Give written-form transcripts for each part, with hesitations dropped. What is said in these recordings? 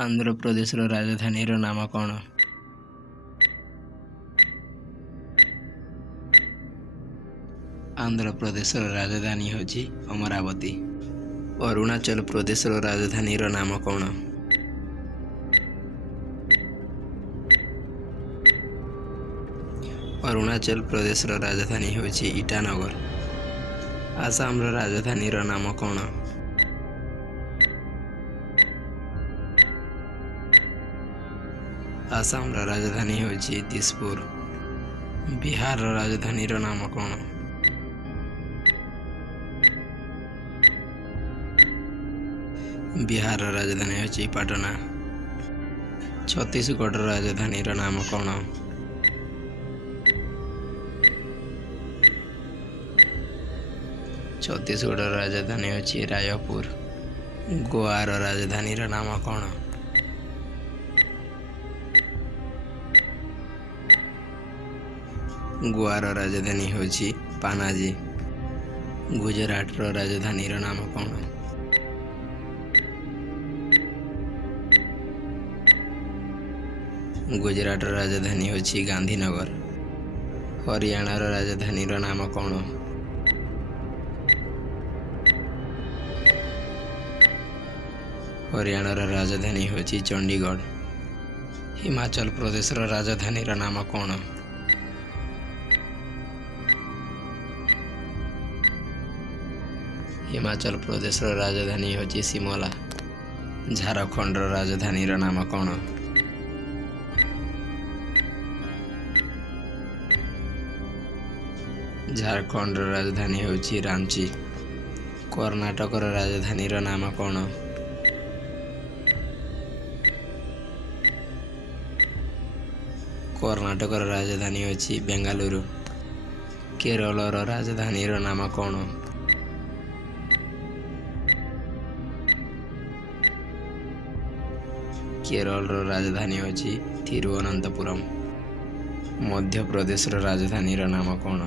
आंध्र प्रदेश राजधानी नाम कौन? आंध्र प्रदेश राजधानी होची अमरावती। अरुणाचल प्रदेश राजधानी नाम कौन? अरुणाचल प्रदेश राजधानी होची ईटानगर। आसाम राजधानी नाम कौन? आसाम राजधानी होची दिसपुर। बिहार राजधानी नाम कौन? बिहार राजधानी होची पटना। छत्तीसगढ़ राजधानी नाम कौन? छत्तीसगढ़ राजधानी होची रायपुर। गोवार राजधानी नाम कौन? गोवार राजधानी होची पानाजी। गुजरात राजधानी नाम कौन? गुजरात राजधानी होची गांधीनगर। हरियाणा राजधानी नाम कौन? हरियाणा राजधानी होची चंडीगढ़। हिमाचल प्रदेश राजधानी नाम कौन? हिमाचल प्रदेश राजधानी होची शिमला। झारखंड राजधानी नाम कौन? झारखंड राजधानी होची रांची। कर्नाटक राजधानी नाम कौन? कर्नाटक राजधानी होची बेंगालुरु। केरल राजधानी नाम कौन? केरल राजधानी होची तिरुवनंतपुरम। मध्य प्रदेश राजधानी नाम कौन?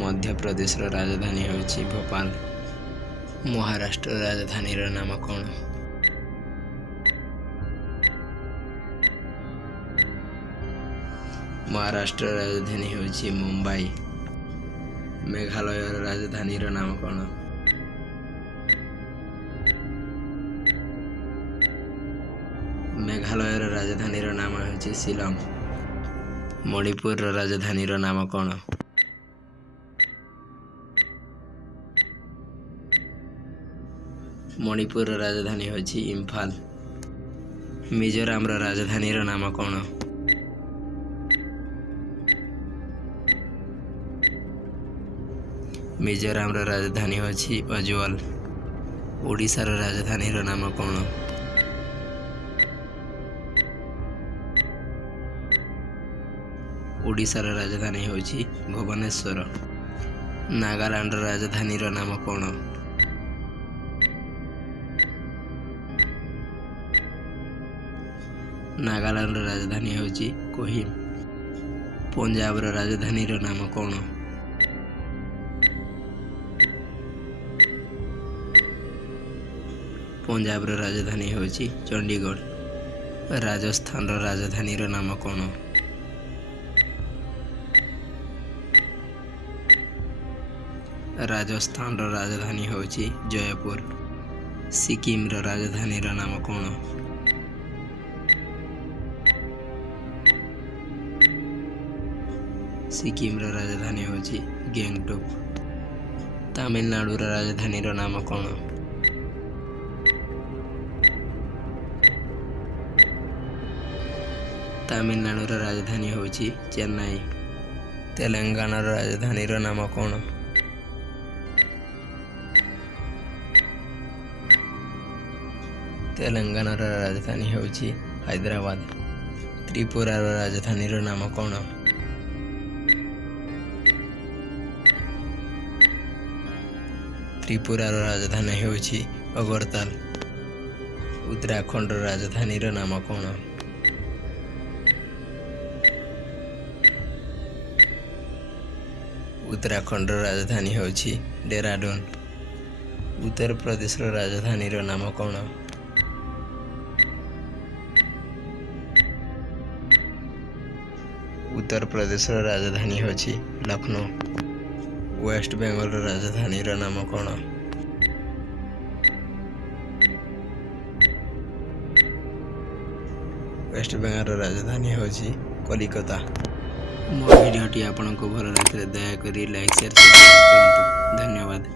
मध्य प्रदेश राजधानी होची भोपाल। महाराष्ट्र राजधानी नाम कौन? महाराष्ट्र राजधानी होची मुंबई। मेघालय राजधानी नाम कौन? मेघालय राजधानी नाम होची शिलंग। मणिपुर राजधानी नाम कौन? मणिपुर राजधानी होची इम्फाल। मिजोराम राजधानी नाम कौन? मिजोराम राजधानी होची अजवल। ओडिशा राजधानी नाम कौन? ओडिशा राजधानी होची भुवनेश्वर। नागालैंड राजधानी नाम कौन? नागालैंड राजधानी होची कोहिम। पंजाब राजधानी नाम कौन? पंजाब राजधानी होची चंडीगढ़। राजस्थान राजधानी नाम कौन? राजस्थान राजधानी होची जयपुर। सिक्किम राजधानी नाम कौन? सिक्किम राजधानी होची गैंगटॉक। तमिलनाडु राजधानी नाम कौन? तमिलनाडु राजधानी होची चेन्नई। तेलंगाना राजधानी नाम कौन? तेलंगाना राजधानी होची हैदराबाद। त्रिपुरा राजधानी नाम कौन? त्रिपुरा राजधानी होची अगरताल। उत्तराखंड राजधानी नाम कौन? उत्तराखंड राजधानी होची डेहराडून। उत्तर प्रदेश राजधानी नाम कौन? उत्तर प्रदेश राजधानी होची लखनऊ। वेस्ट बेंगल राजधानी नाम कौन? वेस्ट बेंगल राजधानी होची कलिकता। मो भिडियोटी आपको भल लगे दयाकोरी लाइक शेयर सब्सक्राइब करंतु। धन्यवाद।